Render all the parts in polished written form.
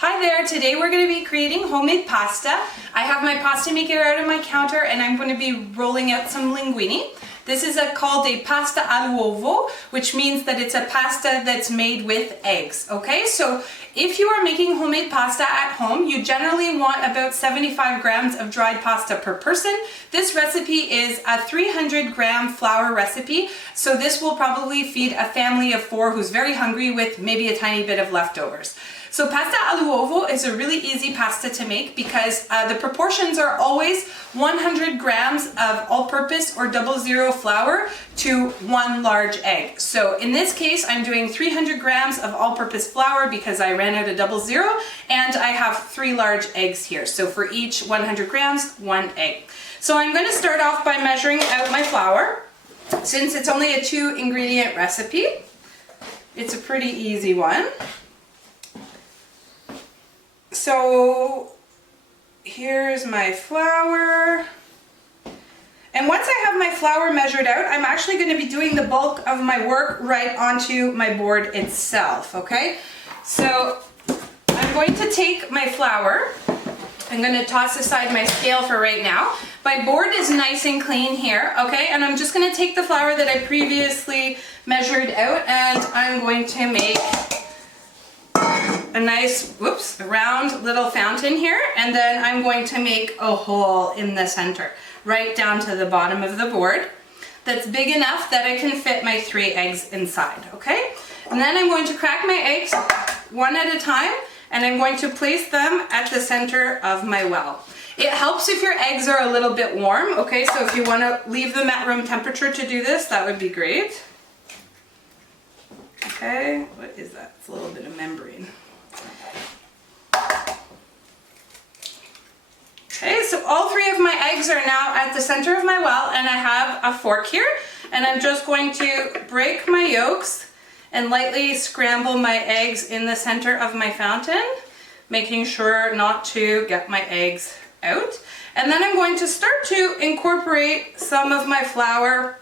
Hi there, today we're going to be creating homemade pasta. I have my pasta maker out on my counter and I'm going to be rolling out some linguine. This is called a pasta all'uovo, which means that it's a pasta that's made with eggs, okay? So if you are making homemade pasta at home, you generally want about 75 grams of dried pasta per person. This recipe is a 300 gram flour recipe, so this will probably feed a family of 4 who's very hungry with maybe a tiny bit of leftovers. So pasta all'uovo is a really easy pasta to make because the proportions are always 100 grams of all-purpose or 00 flour to 1 large egg. So in this case, I'm doing 300 grams of all-purpose flour because I ran out of 00, and I have 3 large eggs here. So for each 100 grams, 1 egg. So I'm going to start off by measuring out my flour. Since it's only a 2-ingredient recipe, it's a pretty easy one. So here's my flour, and once I have my flour measured out, I'm actually going to be doing the bulk of my work right onto my board itself, okay? So I'm going to take my flour, I'm going to toss aside my scale for right now. My board is nice and clean here, okay? And I'm just going to take the flour that I previously measured out, and I'm going to make a nice, round little fountain here, and then I'm going to make a hole in the center, right down to the bottom of the board, that's big enough that I can fit my 3 eggs inside, okay? And then I'm going to crack my eggs one at a time, and I'm going to place them at the center of my well. It helps if your eggs are a little bit warm, okay? So if you want to leave them at room temperature to do this, that would be great. Okay, what is that? It's a little bit of membrane. Okay, so all 3 of my eggs are now at the center of my well, and I have a fork here, and I'm just going to break my yolks and lightly scramble my eggs in the center of my fountain, making sure not to get my eggs out. And then I'm going to start to incorporate some of my flour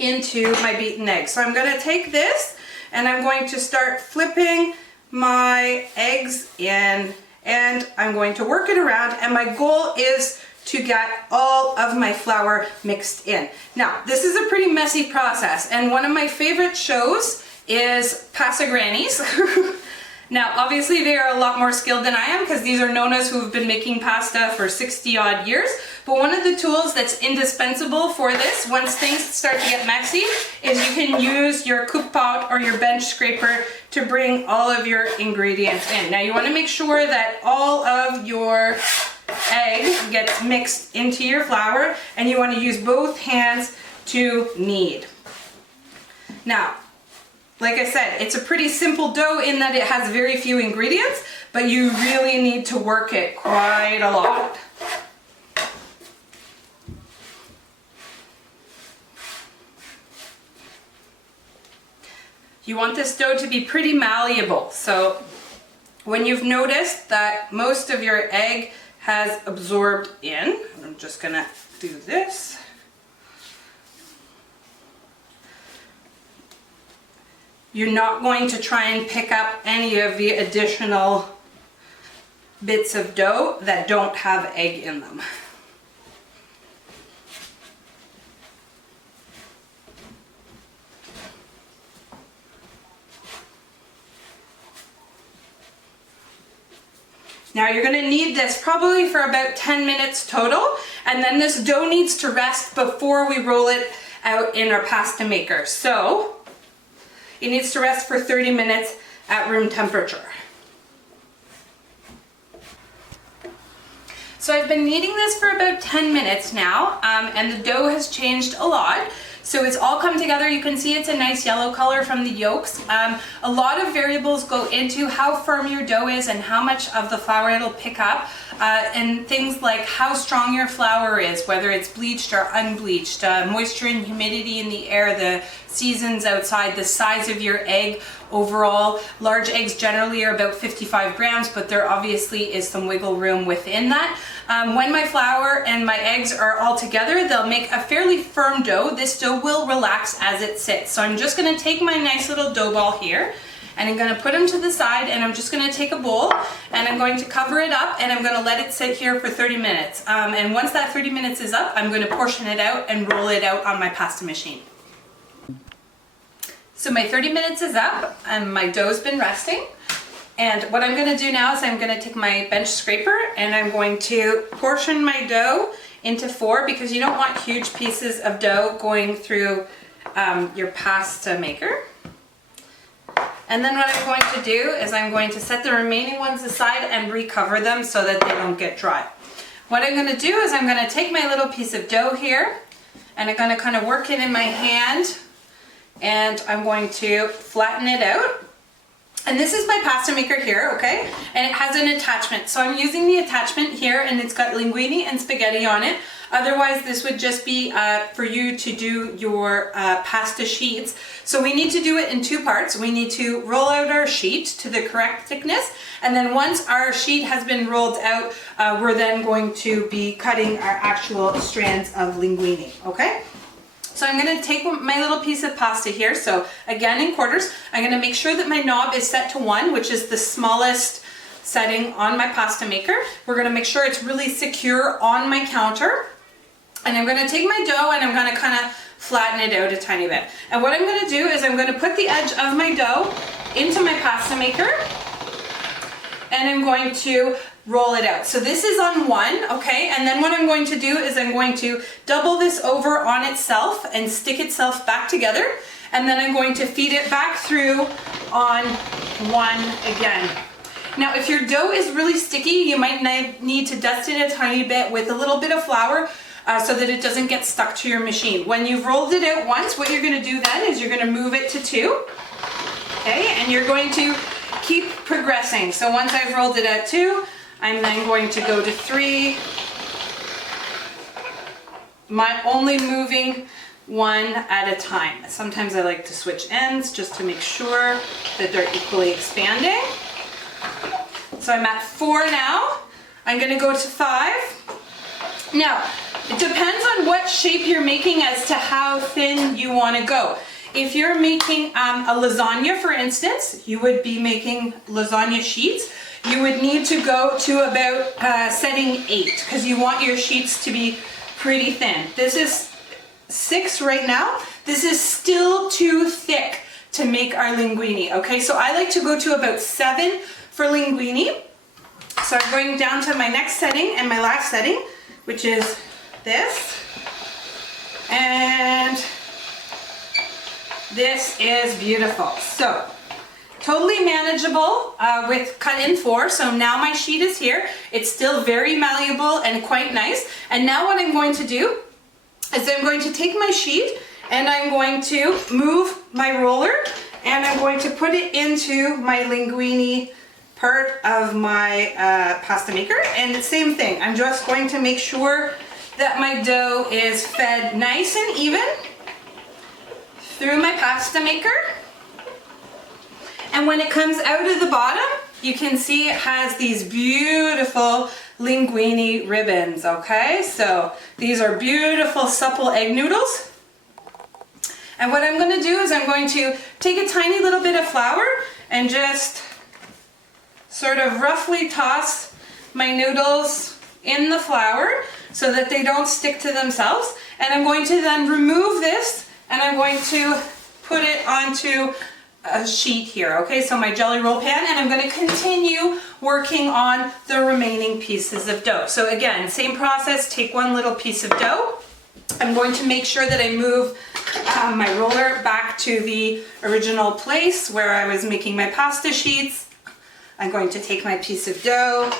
into my beaten eggs. So I'm going to take this and I'm going to start flipping my eggs in, and I'm going to work it around, and my goal is to get all of my flour mixed in. Now, this is a pretty messy process, and one of my favorite shows is Pasta Grannies. Now, obviously they are a lot more skilled than I am because these are nonas who have been making pasta for 60 odd years. But one of the tools that's indispensable for this, once things start to get messy, is you can use your coupe pot or your bench scraper to bring all of your ingredients in. Now, you want to make sure that all of your egg gets mixed into your flour, and you want to use both hands to knead. Now, like I said, it's a pretty simple dough in that it has very few ingredients, but you really need to work it quite a lot. You want this dough to be pretty malleable, so when you've noticed that most of your egg has absorbed in, I'm just gonna do this. You're not going to try and pick up any of the additional bits of dough that don't have egg in them. Now you're going to knead this probably for about 10 minutes total, and then this dough needs to rest before we roll it out in our pasta maker. So it needs to rest for 30 minutes at room temperature. So I've been kneading this for about 10 minutes now, and the dough has changed a lot. So it's all come together. You can see it's a nice yellow color from the yolks. A lot of variables go into how firm your dough is and how much of the flour it'll pick up, and things like how strong your flour is, whether it's bleached or unbleached, moisture and humidity in the air, the seasons outside, the size of your egg overall. Large eggs generally are about 55 grams, but there obviously is some wiggle room within that. When my flour and my eggs are all together, they'll make a fairly firm dough. This dough will relax as it sits. So I'm just going to take my nice little dough ball here, and I'm going to put them to the side, and I'm just going to take a bowl and I'm going to cover it up and I'm going to let it sit here for 30 minutes. And once that 30 minutes is up, I'm going to portion it out and roll it out on my pasta machine. So my 30 minutes is up and my dough's been resting. And what I'm going to do now is I'm going to take my bench scraper and I'm going to portion my dough into 4, because you don't want huge pieces of dough going through your pasta maker. And then what I'm going to do is I'm going to set the remaining ones aside and recover them so that they don't get dry. What I'm going to do is I'm going to take my little piece of dough here and I'm going to kind of work it in my hand, and I'm going to flatten it out. And this is my pasta maker here, okay? And it has an attachment. So I'm using the attachment here, and it's got linguine and spaghetti on it. Otherwise, this would just be for you to do your pasta sheets. So we need to do it in 2 parts. We need to roll out our sheet to the correct thickness. And then once our sheet has been rolled out, we're then going to be cutting our actual strands of linguine, okay? So I'm going to take my little piece of pasta here. So again, in quarters, I'm going to make sure that my knob is set to 1, which is the smallest setting on my pasta maker. We're going to make sure it's really secure on my counter. And I'm going to take my dough and I'm going to kind of flatten it out a tiny bit. And what I'm going to do is I'm going to put the edge of my dough into my pasta maker. And I'm going to roll it out. So this is on 1, okay? And then what I'm going to do is I'm going to double this over on itself and stick itself back together. And then I'm going to feed it back through on 1 again. Now, if your dough is really sticky, you might need to dust it a tiny bit with a little bit of flour so that it doesn't get stuck to your machine. When you've rolled it out once, what you're going to do then is you're going to move it to 2, okay? And you're going to keep progressing. So once I've rolled it at 2, I'm then going to go to 3. Only moving 1 at a time. Sometimes I like to switch ends just to make sure that they're equally expanding. So I'm at 4 now. I'm going to go to 5. Now, it depends on what shape you're making as to how thin you want to go. If you're making a lasagna, for instance, you would be making lasagna sheets. You would need to go to about setting 8, because you want your sheets to be pretty thin. This is 6 right now. This is still too thick to make our linguine, okay? So I like to go to about 7 for linguine. So I'm going down to my next setting and my last setting, which is this. And this is beautiful. So totally manageable with cut in 4. So now my sheet is here. It's still very malleable and quite nice. And now what I'm going to do is I'm going to take my sheet and I'm going to move my roller and I'm going to put it into my linguine part of my pasta maker. And the same thing, I'm just going to make sure that my dough is fed nice and even through my pasta maker. And when it comes out of the bottom, you can see it has these beautiful linguine ribbons, okay? So these are beautiful supple egg noodles. And what I'm going to do is I'm going to take a tiny little bit of flour and just sort of roughly toss my noodles in the flour so that they don't stick to themselves. And I'm going to then remove this and I'm going to put it onto a sheet here, okay? So my jelly roll pan, and I'm going to continue working on the remaining pieces of dough. So again, same process, take one little piece of dough. I'm going to make sure that I move my roller back to the original place where I was making my pasta sheets. I'm going to take my piece of dough.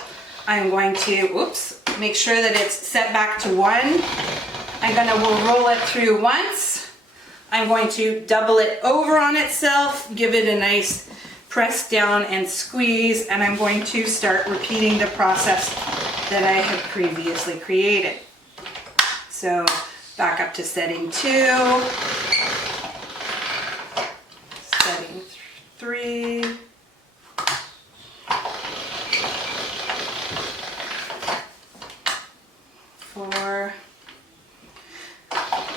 I'm going to, make sure that it's set back to 1. I'm going to roll it through once. I'm going to double it over on itself, give it a nice press down and squeeze, and I'm going to start repeating the process that I had previously created. So back up to setting 2, setting 3, 4.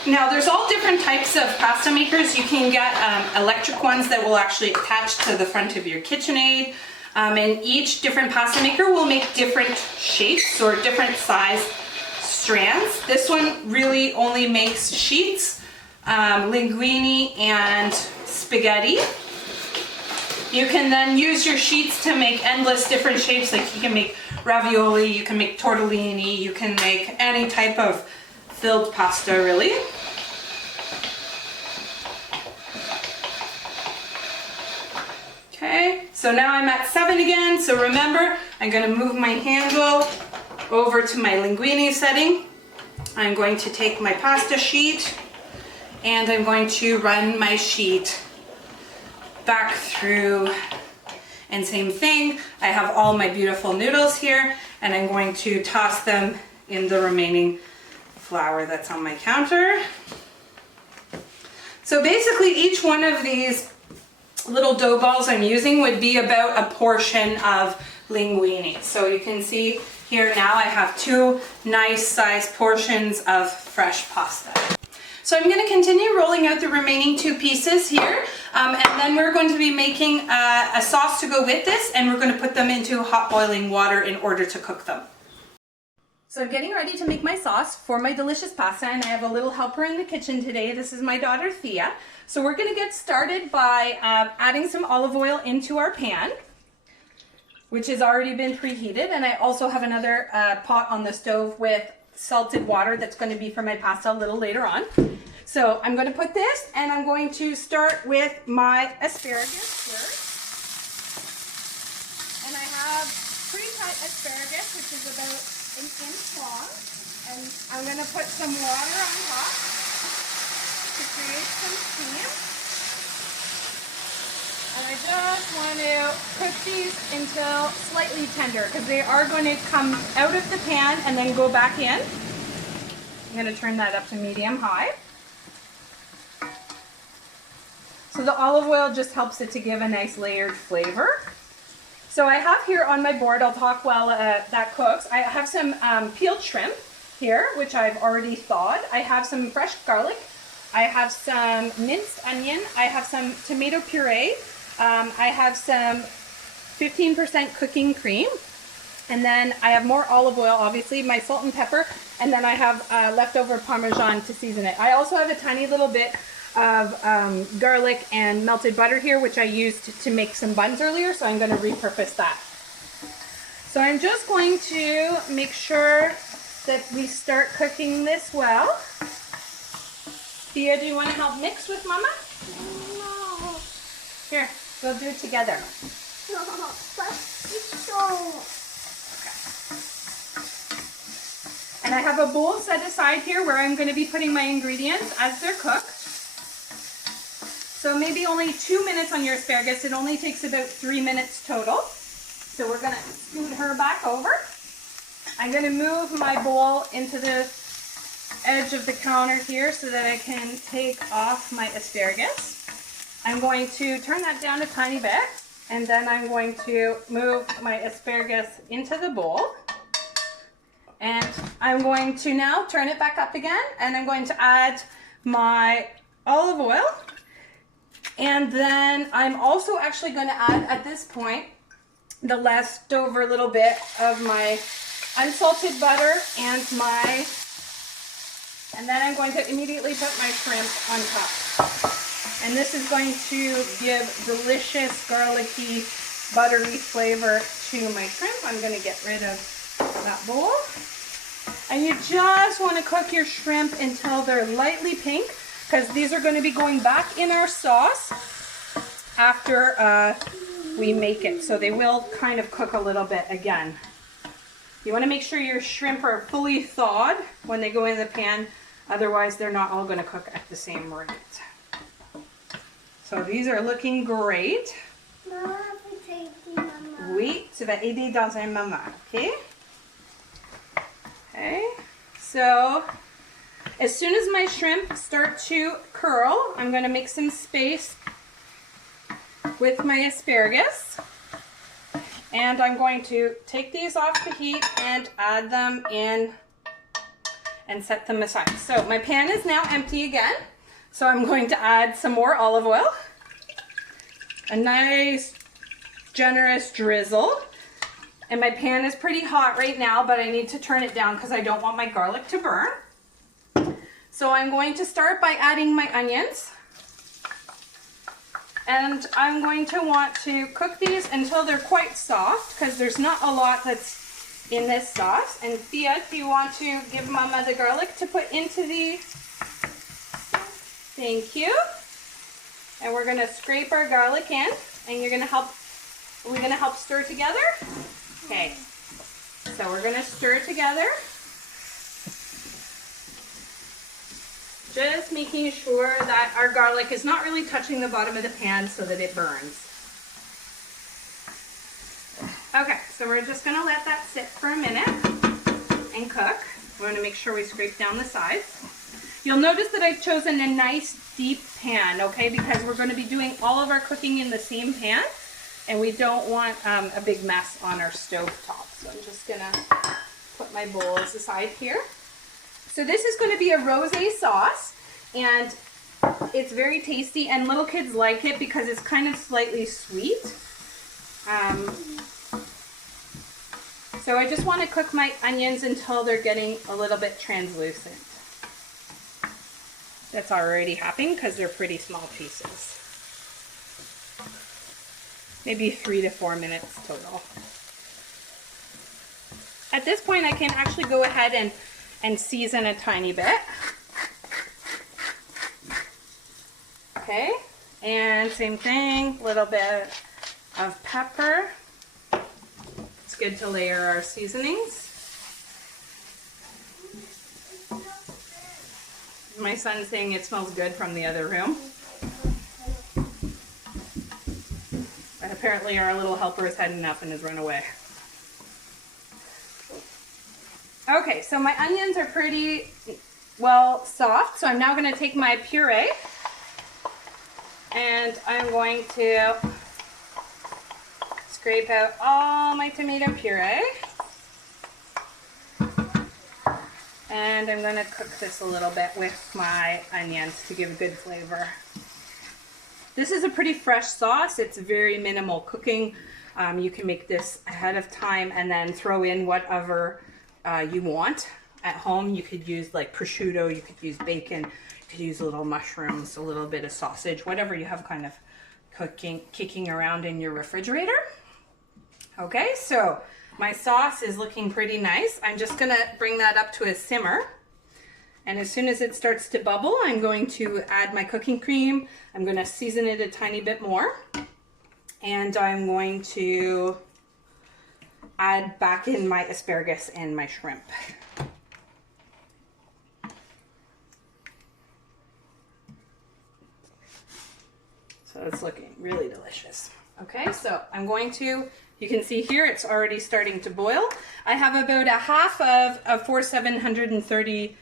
Now there's all different types of pasta makers. You can get electric ones that will actually attach to the front of your KitchenAid. And each different pasta maker will make different shapes or different size strands. This one really only makes sheets, linguine and spaghetti. You can then use your sheets to make endless different shapes. Like you can make ravioli, you can make tortellini, you can make any type of filled pasta really. Okay, so now I'm at 7 again. So remember, I'm going to move my handle over to my linguine setting. I'm going to take my pasta sheet and I'm going to run my sheet back through, and same thing. I have all my beautiful noodles here and I'm going to toss them in the remaining flour that's on my counter. So basically each one of these little dough balls I'm using would be about a portion of linguine. So you can see here now I have 2 nice sized portions of fresh pasta. So I'm going to continue rolling out the remaining 2 pieces here, and then we're going to be making a sauce to go with this, and we're going to put them into hot boiling water in order to cook them. So I'm getting ready to make my sauce for my delicious pasta, and I have a little helper in the kitchen today. This is my daughter Thea. So we're going to get started by adding some olive oil into our pan, which has already been preheated, and I also have another pot on the stove with salted water that's going to be for my pasta a little later on. So I'm going to put this, and I'm going to start with my asparagus here. And I have pre-cut asparagus, which is about 1 inch long, and I'm going to put some water on top to create some steam. And I just want to cook these until slightly tender because they are going to come out of the pan and then go back in. I'm going to turn that up to medium-high. So the olive oil just helps it to give a nice layered flavor. So I have here on my board, I'll talk while that cooks, I have some peeled shrimp here, which I've already thawed. I have some fresh garlic. I have some minced onion. I have some tomato puree. I have some 15% cooking cream. And then I have more olive oil, obviously, my salt and pepper. And then I have leftover Parmesan to season it. I also have a tiny little bit of garlic and melted butter here, which I used to make some buns earlier. So I'm going to repurpose that. So I'm just going to make sure that we start cooking this well. Thea, do you want to help mix with Mama? No. Here, we'll do it together. No, but it's Okay. And I have a bowl set aside here where I'm going to be putting my ingredients as they're cooked. So maybe only 2 minutes on your asparagus. It only takes about 3 minutes total. So we're going to scoot her back over. I'm going to move my bowl into the edge of the counter here so that I can take off my asparagus. I'm going to turn that down a tiny bit, and then I'm going to move my asparagus into the bowl. And I'm going to now turn it back up again, and I'm going to add my olive oil. And then I'm also actually going to add at this point the leftover little bit of my unsalted butter and then I'm going to immediately put my shrimp on top. And this is going to give delicious, garlicky, buttery flavor to my shrimp. I'm going to get rid of that bowl. And you just want to cook your shrimp until they're lightly pink, because these are going to be going back in our sauce after we make it. So they will kind of cook a little bit again. You want to make sure your shrimp are fully thawed when they go in the pan. Otherwise, they're not all going to cook at the same rate. So these are looking great. Oui, tu vas aider dans un moment, okay? Okay, so as soon as my shrimp start to curl, I'm going to make some space with my asparagus. And I'm going to take these off the heat and add them in and set them aside. So my pan is now empty again. So I'm going to add some more olive oil. A nice generous drizzle. And my pan is pretty hot right now, but I need to turn it down because I don't want my garlic to burn. So I'm going to start by adding my onions. And I'm going to want to cook these until they're quite soft because there's not a lot that's in this sauce. And Thea, do you want to give Mama the garlic to put into the... Thank you. And we're gonna scrape our garlic in, and you're gonna help, are we gonna help stir together? Okay, so we're gonna stir together. Just making sure that our garlic is not really touching the bottom of the pan so that it burns. Okay, so we're just gonna let that sit for a minute and cook. We wanna make sure we scrape down the sides. You'll notice that I've chosen a nice deep pan, okay, because we're going to be doing all of our cooking in the same pan, and we don't want a big mess on our stove top. So I'm just going to put my bowls aside here. So this is going to be a rosé sauce, and it's very tasty, and little kids like it because it's kind of slightly sweet. So I just want to cook my onions until they're getting a little bit translucent. That's already happening because they're pretty small pieces. Maybe 3 to 4 minutes total. At this point I can actually go ahead and season a tiny bit. Okay, and same thing, a little bit of pepper. It's good to layer our seasonings. My son's saying it smells good from the other room. But apparently our little helper has had enough and has run away. Okay, so my onions are pretty well soft, so I'm now going to take my puree and I'm going to scrape out all my tomato puree. And I'm going to cook this a little bit with my onions to give good flavor. This is a pretty fresh sauce. It's very minimal cooking. You can make this ahead of time and then throw in whatever you want. At home you could use like prosciutto, you could use bacon, you could use little mushrooms, a little bit of sausage, whatever you have kind of kicking around in your refrigerator. Okay, so my sauce is looking pretty nice. I'm just gonna bring that up to a simmer. And as soon as it starts to bubble, I'm going to add my cooking cream. I'm gonna season it a tiny bit more. And I'm going to add back in my asparagus and my shrimp. So it's looking really delicious. Okay, so I'm going to, you can see here it's already starting to boil. I have about a half of a 473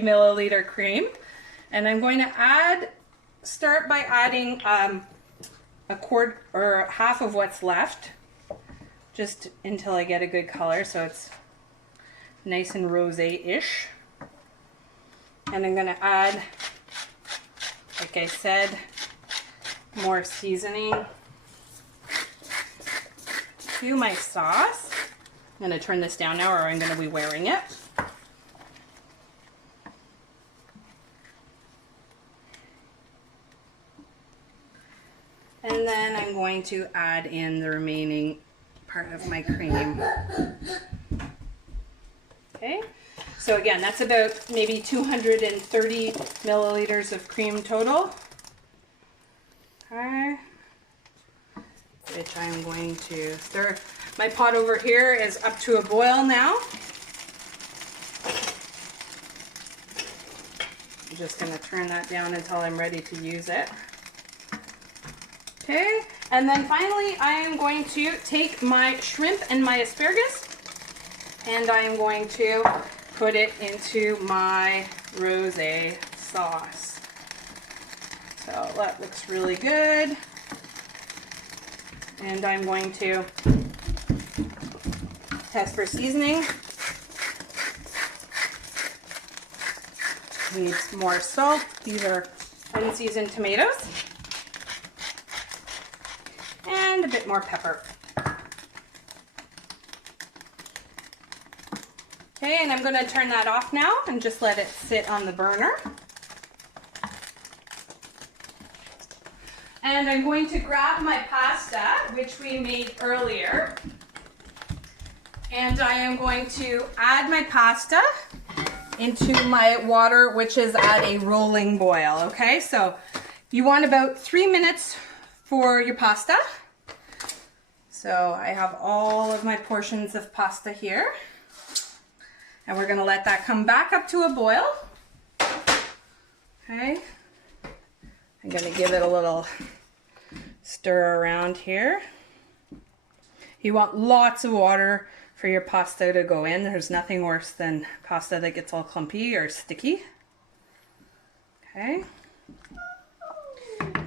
milliliter cream, and I'm going to start by adding a quart or half of what's left, just until I get a good color so it's nice and rosé-ish. And I'm going to add, like I said, more seasoning to my sauce. I'm going to turn this down now or I'm going to be wearing it. And then I'm going to add in the remaining part of my cream. Okay, so again, that's about maybe 230 milliliters of cream total. Okay, which I'm going to stir. My pot over here is up to a boil now. I'm just going to turn that down until I'm ready to use it. Okay, and then finally I am going to take my shrimp and my asparagus and I am going to put it into my rosé sauce. So that looks really good. And I'm going to test for seasoning. Need some more salt. These are unseasoned tomatoes. And a bit more pepper. Okay, and I'm going to turn that off now and just let it sit on the burner. And I'm going to grab my pasta, which we made earlier. And I am going to add my pasta into my water, which is at a rolling boil, okay? So you want about 3 minutes for your pasta. So I have all of my portions of pasta here. And we're gonna let that come back up to a boil. Okay. I'm gonna give it a little stir around here. You want lots of water for your pasta to go in. There's nothing worse than pasta that gets all clumpy or sticky. Okay.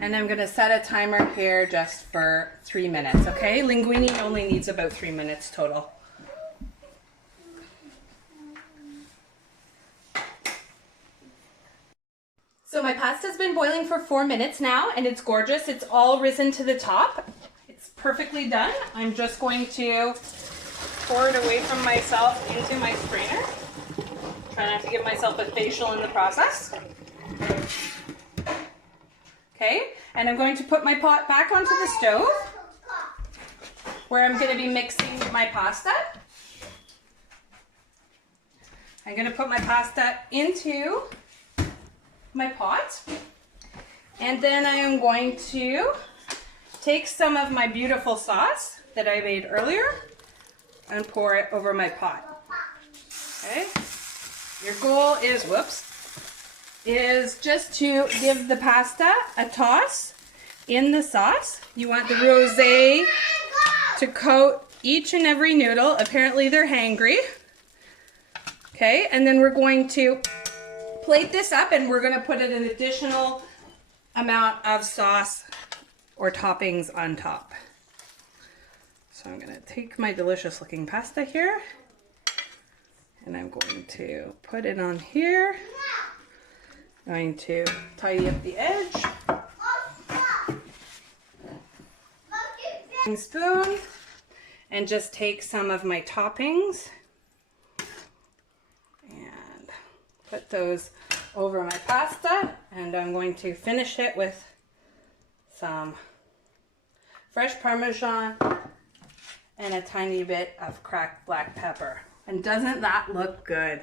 And I'm gonna set a timer here just for 3 minutes, okay? Linguine only needs about 3 minutes total. So my pasta's been boiling for 4 minutes now, and it's gorgeous. It's all risen to the top. It's perfectly done. I'm just going to pour it away from myself into my strainer. Try not to give myself a facial in the process. Okay, and I'm going to put my pot back onto the stove where I'm going to be mixing my pasta. I'm going to put my pasta into my pot, and then I am going to take some of my beautiful sauce that I made earlier and pour it over my pot. Okay, your goal is, is just to give the pasta a toss in the sauce. You want the rosé to coat each and every noodle. Apparently they're hangry. Okay, and then we're going to plate this up, and we're going to put an additional amount of sauce or toppings on top. So I'm going to take my delicious looking pasta here, and I'm going to put it on here. I'm going to tidy up the edge. Spoon, and just take some of my toppings and put those over my pasta, and I'm going to finish it with some fresh Parmesan and a tiny bit of cracked black pepper. And doesn't that look good?